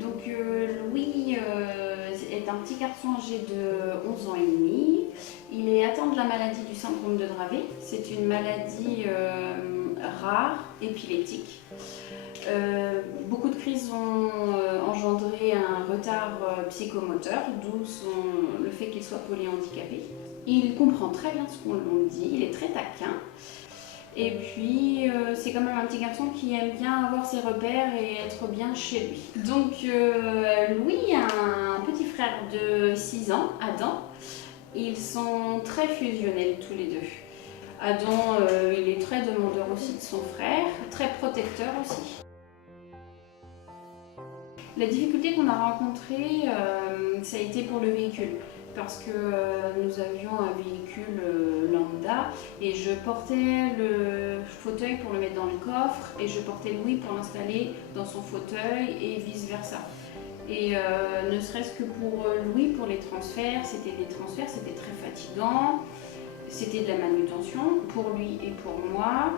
Donc Louis est un petit garçon âgé de 11 ans et demi. Il est atteint de la maladie du syndrome de Dravet. C'est une maladie rare, épileptique. Beaucoup de crises ont engendré un retard psychomoteur, d'où le fait qu'il soit polyhandicapé. Il comprend très bien ce qu'on lui dit, il est très taquin. Et puis, c'est quand même un petit garçon qui aime bien avoir ses repères et être bien chez lui. Donc, Louis a un petit frère de 6 ans, Adam. Ils sont très fusionnels tous les deux. Adam, il est très demandeur aussi de son frère, très protecteur aussi. La difficulté qu'on a rencontrée, ça a été pour le véhicule. Parce que nous avions un véhicule lambda et je portais le fauteuil pour le mettre dans le coffre et je portais Louis pour l'installer dans son fauteuil et vice versa. Et ne serait-ce que pour Louis, pour les transferts, c'était très fatigant, c'était de la manutention pour lui et pour moi.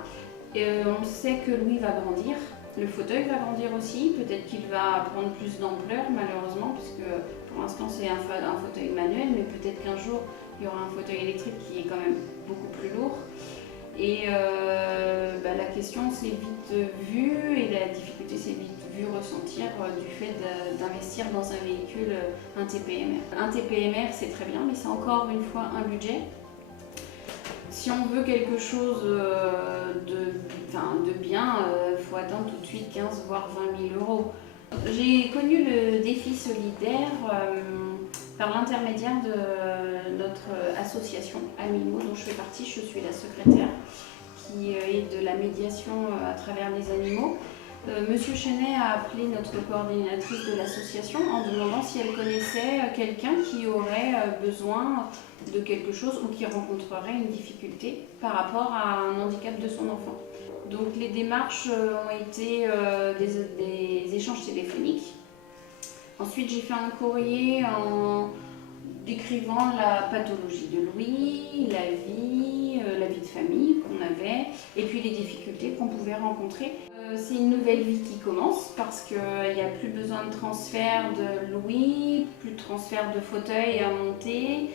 Et, on sait que Louis va grandir. Le fauteuil va grandir aussi, peut-être qu'il va prendre plus d'ampleur malheureusement, puisque pour l'instant c'est un fauteuil manuel, mais peut-être qu'un jour il y aura un fauteuil électrique qui est quand même beaucoup plus lourd. Et la question s'est vite vue et la difficulté s'est vite vue ressentir du fait d'investir dans un véhicule, un TPMR. Un TPMR c'est très bien, mais c'est encore une fois un budget. Si on veut quelque chose de bien, il faut attendre tout de suite 15 voire 20 000 euros. J'ai connu le défi solidaire par l'intermédiaire de notre association Animaux dont je fais partie. Je suis la secrétaire qui est de la médiation à travers les animaux. Monsieur Chenet a appelé notre coordinatrice de l'association en demandant si elle connaissait quelqu'un qui aurait besoin de quelque chose ou qui rencontrerait une difficulté par rapport à un handicap de son enfant. Donc les démarches ont été des échanges téléphoniques. Ensuite j'ai fait un courrier en décrivant la pathologie de Louis, la vie de famille qu'on avait et puis les difficultés qu'on pouvait rencontrer. C'est une nouvelle vie qui commence parce qu'il n'y a plus besoin de transfert de Louis, plus de transfert de fauteuil à monter,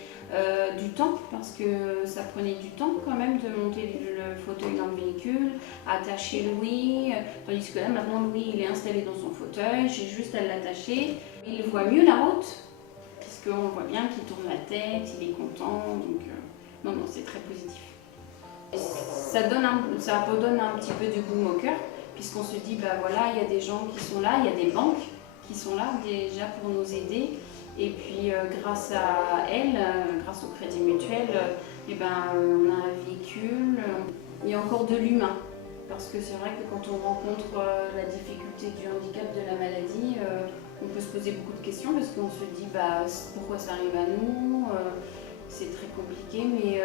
du temps parce que ça prenait du temps quand même de monter le fauteuil dans le véhicule, attacher Louis, tandis que là maintenant Louis il est installé dans son fauteuil, j'ai juste à l'attacher. Il voit mieux la route puisqu'on voit bien qu'il tourne la tête, il est content, donc non, c'est très positif. Ça redonne un petit peu du baume au cœur, puisqu'on se dit, bah voilà, il y a des gens qui sont là, il y a des banques qui sont là déjà pour nous aider. Et puis grâce à elles, grâce au Crédit Mutuel, on a un véhicule, il y a encore de l'humain. Parce que c'est vrai que quand on rencontre la difficulté du handicap, de la maladie, on peut se poser beaucoup de questions parce qu'on se dit pourquoi ça arrive à nous, c'est très compliqué, mais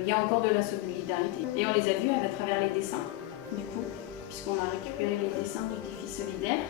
il y a encore de la solidarité. Et on les a vus à travers les dessins, du coup, puisqu'on a récupéré les dessins du défi solidaire.